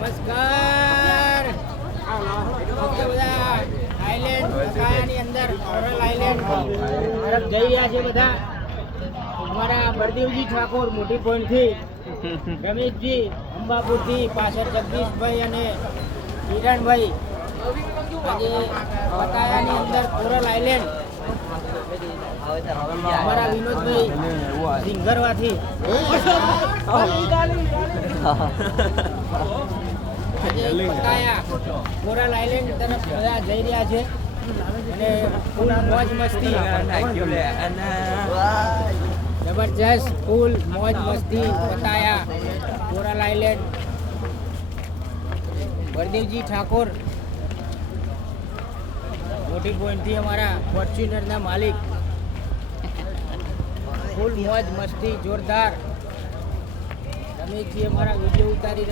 નમસ્કાર. બધા આઈલેન્ડ કાયાની અંદર ઓરલ આઈલેન્ડ તરફ જઈ રહ્યા છે બધા. અમારા બળદેવજી ઠાકોર મોટી પોઈન્ટથી, રમેશજી અંબાપુરથી, પાછળ જગદીશભાઈ અને કિરણભાઈ આજે પતાયાની અંદર ઓરલ આઈલેન્ડ. અમારા વિનોદભાઈ સિંગરવાથી આજે પતાયા ઓરલ આઈલેન્ડ તરફ બધા જઈ રહ્યા છે અને ફૂલ મોજ મસ્તી, જબરજસ્ત ફૂલ મોજ મસ્તી પતાયા ઓરલ આઈલેન્ડ. બળદેવજી ઠાકોર મોટી પોઈન્ટથી અમારા ફોર્ચ્યુનરના માલિક, ફૂલ મોજ મસ્તી જોરદાર. રમેશજી અમારા વિડીયો ઉતારી